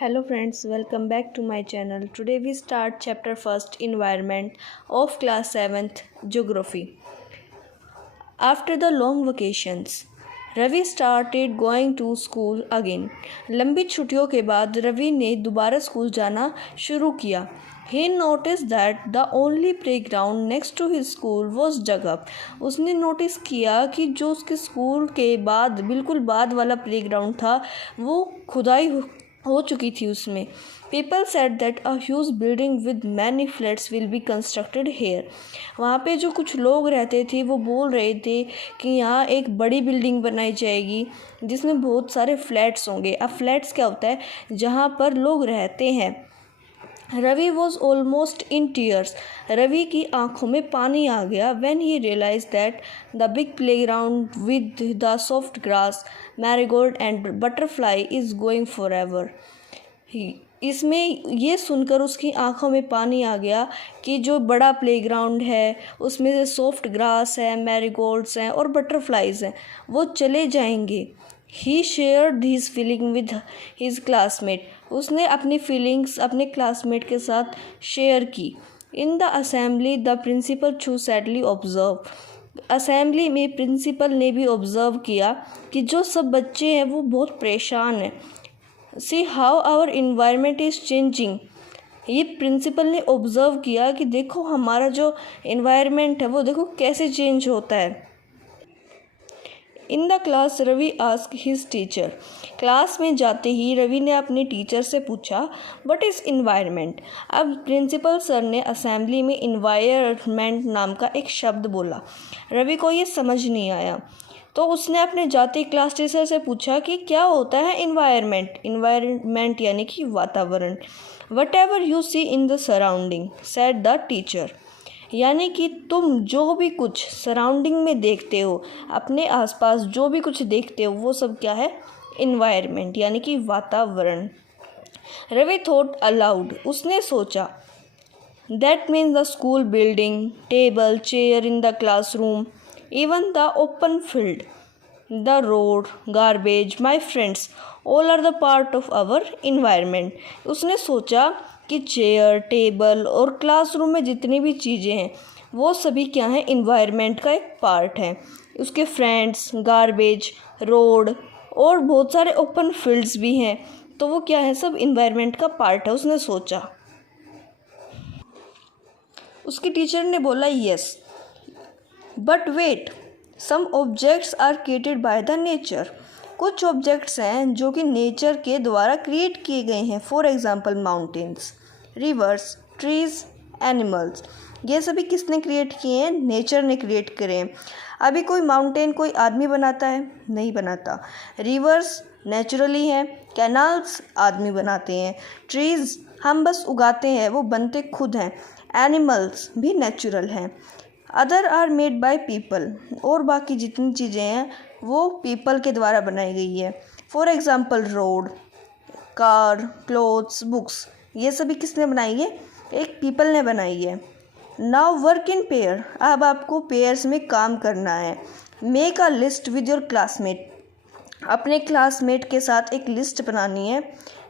Hello friends, welcome back to my channel. Today we start chapter 1st Environment of class 7th Geography. After the long vacations, Ravi started going to school again. लंबी छुट्टियों के बाद रवि ने दोबारा school जाना शुरू किया. He noticed that the only playground next to his school was dug up. उसने नोटिस किया कि जो उसके स्कूल के बाद बिल्कुल बाद वाला प्लेग्राउंड था वो खुदाई हो चुकी थी उसमें. People said that a huge building with many flats will be constructed here. वहाँ पे जो कुछ लोग रहते थे वो बोल रहे थे कि यहाँ एक बड़ी बिल्डिंग बनाई जाएगी जिसमें बहुत सारे फ्लैट्स होंगे. अब फ्लैट्स क्या होता है? जहाँ पर लोग रहते हैं. Ravi was almost in tears. Ravi की आंखों में पानी आ गया when he realized that the big playground with the soft grass, marigold and butterfly is going forever. इसमें ये सुनकर उसकी आंखों में पानी आ गया कि जो बड़ा प्लेग्राउंड है उसमें से सॉफ्ट ग्रास है, मैरीगोल्ड्स हैं और बटरफ्लाइज हैं, वो चले जाएंगे. He shared his feeling with his classmate. उसने अपनी फीलिंग्स अपने क्लासमेट के साथ शेयर की. In the assembly the principal too sadly observe. Assembly में प्रिंसिपल ने भी ऑब्ज़र्व किया कि जो सब बच्चे हैं वो बहुत परेशान हैं. See how our environment is changing. ये प्रिंसिपल ने ऑब्ज़र्व किया कि देखो हमारा जो इन्वायरमेंट है वो देखो कैसे चेंज होता है. In the class Ravi ask his teacher. Class में जाते ही रवि ने अपने टीचर से पूछा व्हाट इज़ इन्वायरमेंट. अब प्रिंसिपल सर ने असेंबली में इन्वायरमेंट नाम का एक शब्द बोला. रवि को ये समझ नहीं आया तो उसने अपने जाते क्लास टीचर से पूछा कि क्या होता है इन्वायरमेंट. इन्वायरमेंट यानी कि वातावरण. Whatever you see in the surrounding said the teacher. यानी कि तुम जो भी कुछ सराउंडिंग में देखते हो, अपने आसपास जो भी कुछ देखते हो वो सब क्या है? इन्वायरमेंट यानी कि वातावरण. Ravi thought aloud. उसने सोचा that means the school building, table, chair in the classroom, even the open field, the road, garbage, my friends, all are the part of our environment. उसने सोचा कि चेयर, टेबल और classroom में जितनी भी चीज़ें हैं वो सभी क्या हैं? इन्वायरमेंट का एक पार्ट है. उसके फ्रेंड्स, गार्बेज, रोड और बहुत सारे ओपन फील्ड्स भी हैं तो वो क्या है? सब इन्वायरमेंट का पार्ट है. उसने सोचा. उसके टीचर ने बोला yes but wait, some objects are created by the nature. कुछ ऑब्जेक्ट्स हैं जो कि नेचर के द्वारा क्रिएट किए गए हैं. For example mountains, reverse, trees, animals. ये सभी किसने क्रिएट किए हैं? नेचर ने क्रिएट करे हैं. अभी कोई माउंटेन कोई आदमी बनाता है? नहीं बनाता. रिवर्स नेचुरली हैं. कैनाल्स आदमी बनाते हैं. ट्रीज़ हम बस उगाते हैं, वो बनते खुद हैं. एनिमल्स भी नेचुरल हैं. Other are made by people. और बाकी जितनी चीज़ें हैं वो पीपल के द्वारा बनाई गई है. For example road, car, clothes, books. ये सभी किसने बनाई है? एक पीपल ने बनाई है. Now work in pair. अब आपको पेयर्स में काम करना है. Make a list with your classmate. अपने क्लासमेट के साथ एक लिस्ट बनानी है.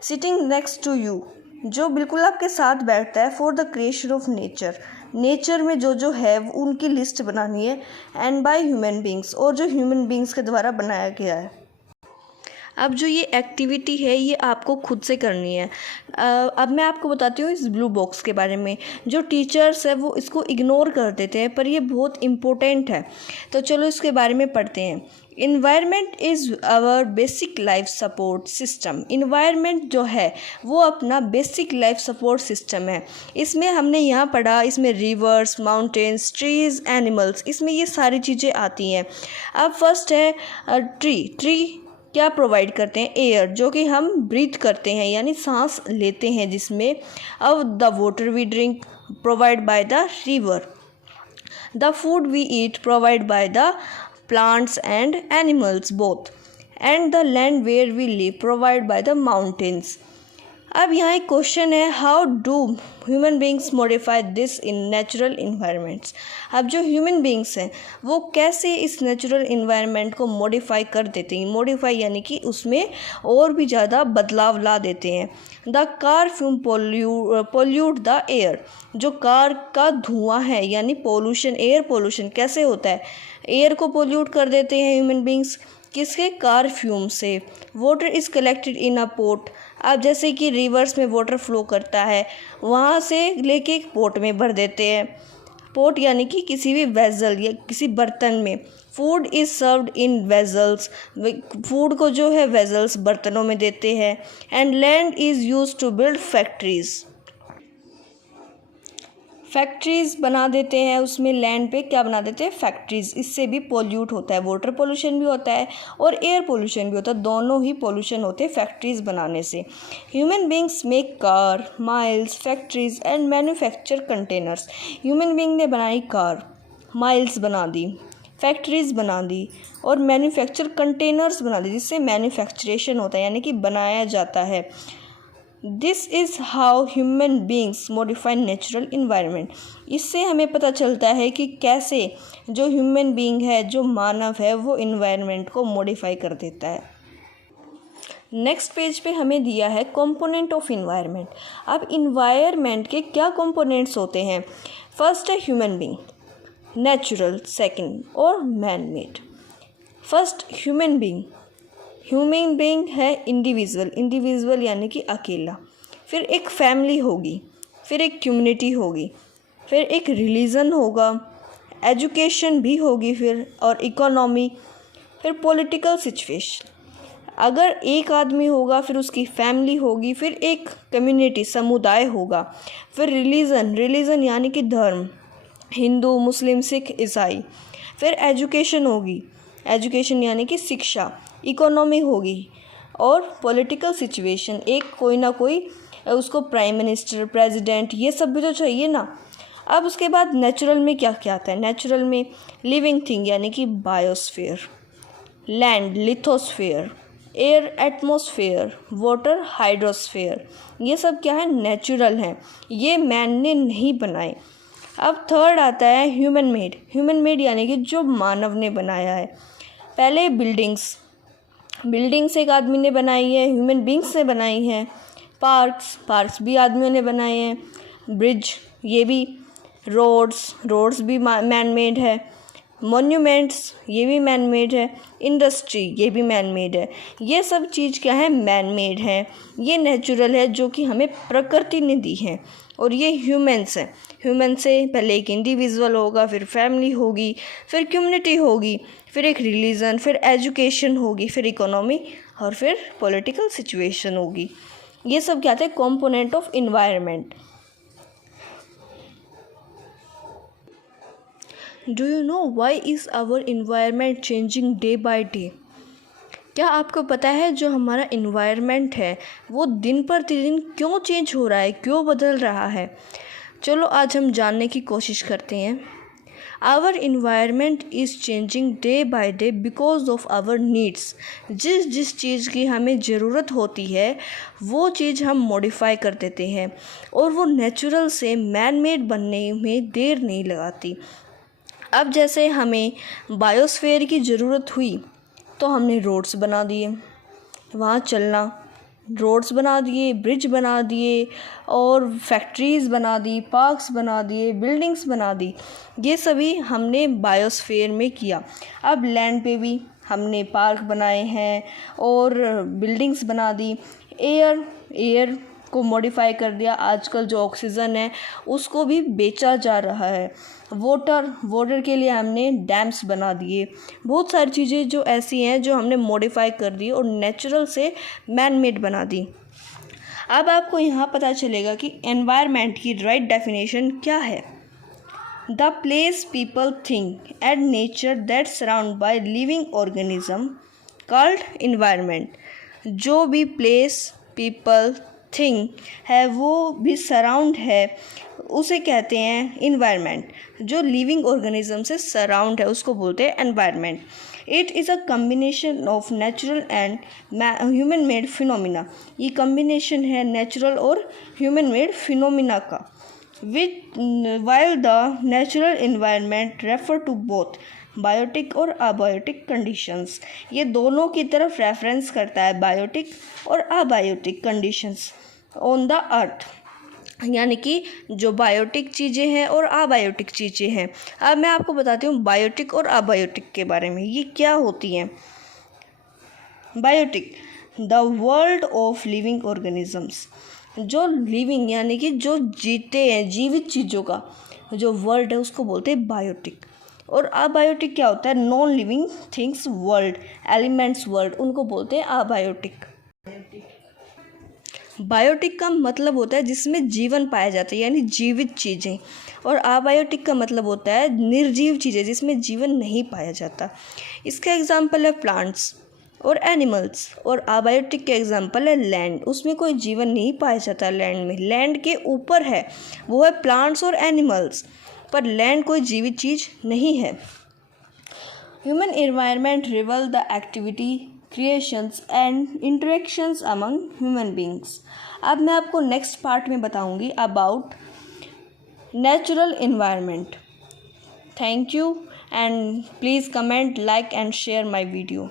सिटिंग नेक्स्ट टू यू, जो बिल्कुल आपके साथ बैठता है. For the creation of nature. Nature में जो है उनकी लिस्ट बनानी है. एंड बाय ह्यूमन बींग्स, और जो ह्यूमन बींग्स के द्वारा बनाया गया है. अब जो ये एक्टिविटी है ये आपको खुद से करनी है. अब मैं आपको बताती हूँ इस ब्लू बॉक्स के बारे में. जो टीचर्स है वो इसको इग्नोर कर देते हैं पर ये बहुत इम्पोर्टेंट है. तो चलो इसके बारे में पढ़ते हैं. Environment is our basic life support system. Environment जो है वो अपना बेसिक लाइफ सपोर्ट सिस्टम है. इसमें हमने यहाँ पढ़ा, इसमें रिवर्स, माउंटेन्स, ट्रीज़, एनिमल्स, इसमें ये सारी चीज़ें आती हैं. अब फर्स्ट है ट्री. ट्री क्या प्रोवाइड करते हैं? एयर, जो कि हम ब्रीथ करते हैं यानी सांस लेते हैं जिसमें. अब the water we drink provide by the river. The food we eat provide by the plants and animals both. And the land where we live provide by the mountains. अब यहाँ एक क्वेश्चन है, how do human beings modify this in natural environments. अब जो human beings हैं वो कैसे इस नेचुरल इन्वायरमेंट को मॉडिफाई कर देते हैं। मॉडिफाई यानी कि उसमें और भी ज़्यादा बदलाव ला देते हैं। The car fume pollute the air. जो कार का धुआं है यानी पोल्यूशन, एयर पोल्यूशन कैसे होता है, एयर को पोल्यूट कर देते हैं ह्यूमन बींग्स। किसके? कार फ्यूम से। Water is collected in a pot. अब जैसे कि रिवर्स में वाटर फ्लो करता है, वहाँ से लेके एक पोट में भर देते हैं। पोट यानी कि किसी भी वेजल या किसी बर्तन में। Food is served in vessels. Food को जो है वेजल्स, बर्तनों में देते हैं। And land is used to build factories. Factories बना देते हैं, उसमें लैंड पे क्या बना देते हैं? फैक्ट्रीज़। इससे भी पोल्यूट होता है, वाटर पोल्यूशन भी होता है और एयर पोल्यूशन भी होता है, दोनों ही पोल्यूशन होते हैं फैक्ट्रीज़ बनाने से। Human beings make car, miles, factories and manufacture containers. Human being ने बनाई कार, माइल्स बना दी, फैक्ट्रीज़ बना दी और मैन्युफैक्चर कंटेनर्स बना दी, जिससे मैन्युफैक्चरेशन होता है यानी कि बनाया जाता है। This is how human beings modify natural environment. इससे हमें पता चलता है कि कैसे जो ह्यूमन बींग है, जो मानव है, वो इन्वायरमेंट को मॉडिफाई कर देता है। नेक्स्ट पेज पे हमें दिया है कंपोनेंट ऑफ इन्वायरमेंट। अब इन्वायरमेंट के क्या कंपोनेंट्स होते हैं? फर्स्ट है ह्यूमन बींग, नेचुरल सेकंड और man made. First human being. Human being है इंडिविजुअल, इंडिविजुअल यानी कि अकेला। फिर एक फैमिली होगी, फिर एक कम्युनिटी होगी, फिर एक रिलीजन होगा, एजुकेशन भी होगी, फिर और इकोनॉमी, फिर पॉलिटिकल सिचुएशन। अगर एक आदमी होगा फिर उसकी फैमिली होगी, फिर एक कम्युनिटी, समुदाय होगा, फिर रिलीजन, रिलीजन यानी कि धर्म, हिंदू, मुस्लिम, सिख, ईसाई। फिर एजुकेशन होगी, एजुकेशन यानी कि शिक्षा, इकोनॉमी होगी और पॉलिटिकल सिचुएशन, एक कोई ना कोई उसको प्राइम मिनिस्टर, प्रेसिडेंट, ये सब भी तो चाहिए ना। अब उसके बाद नेचुरल में क्या क्या आता है? नेचुरल में लिविंग थिंग यानी कि biosphere, land lithosphere, air atmosphere, water hydrosphere. ये सब क्या है? नेचुरल हैं, ये मैन ने नहीं बनाए। अब थर्ड आता है ह्यूमन मेड। ह्यूमन मेड यानी कि जो मानव ने बनाया है। पहले बिल्डिंग्स, बिल्डिंग्स एक आदमी ने बनाई है, ह्यूमन बींग्स ने बनाई है। पार्क्स, पार्क्स भी आदमियों ने बनाए हैं। ब्रिज, ये भी। रोड्स, रोड्स भी मैन मेड है। मॉन्यूमेंट्स, ये भी मैन मेड है। इंडस्ट्री, ये भी मैन मेड है। ये सब चीज़ क्या है? मैन मेड है। ये नेचुरल है जो कि हमें प्रकृति ने दी है। और ये ह्यूमन्स हैं। ह्यूमन से पहले एक इंडिविजुअल होगा, फिर फैमिली होगी, फिर कम्युनिटी होगी, फिर एक रिलीजन, फिर एजुकेशन होगी, फिर इकोनॉमी और फिर पॉलिटिकल सिचुएशन होगी। ये सब क्या थे? Component of environment. Do you know why is our environment changing day by day? क्या आपको पता है जो हमारा इन्वायरमेंट है वो दिन पर दिन क्यों चेंज हो रहा है, क्यों बदल रहा है? चलो आज हम जानने की कोशिश करते हैं। Our environment is changing day by day because of our needs. जिस जिस चीज़ की हमें ज़रूरत होती है वो चीज़ हम मॉडिफाई कर देते हैं और वो नेचुरल से मैन मेड बनने में देर नहीं लगाती। अब जैसे हमें बायोस्फीयर की ज़रूरत हुई तो हमने रोड्स बना दिए, वहाँ चलना, रोड्स बना दिए, ब्रिज बना दिए और फैक्ट्रीज़ बना दी, पार्क्स बना दिए, बिल्डिंग्स बना दी। ये सभी हमने बायोस्फीयर में किया। अब लैंड पे भी हमने पार्क बनाए हैं और बिल्डिंग्स बना दी। एयर को मॉडिफाई कर दिया। आजकल जो ऑक्सीजन है उसको भी बेचा जा रहा है। वाटर के लिए हमने डैम्स बना दिए। बहुत सारी चीज़ें जो ऐसी हैं जो हमने मॉडिफाई कर दी और नेचुरल से मैन मेड बना दी। अब आपको यहाँ पता चलेगा कि एनवायरनमेंट की राइट डेफिनेशन क्या है। The place people think and nature that surround by living organism called environment. जो भी प्लेस पीपल थिंग है वो भी सराउंड है उसे कहते हैं इन्वायरमेंट। जो लिविंग ऑर्गेनिज्म से सराउंड है उसको बोलते हैं environment. It is a combination of natural and human made phenomena. ये कम्बिनेशन है नेचुरल और ह्यूमन मेड फिनोमिना का। Which while the natural environment refer to both biotic और अबायोटिक कंडीशंस। ये दोनों की तरफ रेफरेंस करता है, बायोटिक और abiotic conditions on the earth, यानी कि जो बायोटिक चीज़ें हैं और अबायोटिक चीज़ें हैं। अब मैं आपको बताती हूँ बायोटिक और अबायोटिक के बारे में, ये क्या होती हैं। Biotic, the world of living organisms. जो लिविंग यानी कि जो जीते हैं, जीवित चीज़ों का जो वर्ल्ड है उसको बोलते हैं बायोटिक। और अबायोटिक क्या होता है, non living things world, elements world, उनको बोलते हैं अबायोटिक। बायोटिक का मतलब होता है जिसमें जीवन पाया जाता है, यानी जीवित चीज़ें। और अबायोटिक का मतलब होता है निर्जीव चीज़ें जिसमें जीवन नहीं पाया जाता। इसका एग्जाम्पल है प्लांट्स और एनिमल्स। और अबायोटिक का एग्जाम्पल है लैंड, उसमें कोई जीवन नहीं पाया जाता। लैंड में, लैंड के ऊपर है वो है प्लांट्स और एनिमल्स, पर लैंड कोई जीवित चीज़ नहीं है। Human environment reveal the activity, creations and interactions among human beings. अब मैं आपको नेक्स्ट पार्ट में बताऊंगी about natural environment. Thank you and please comment, like and share my video.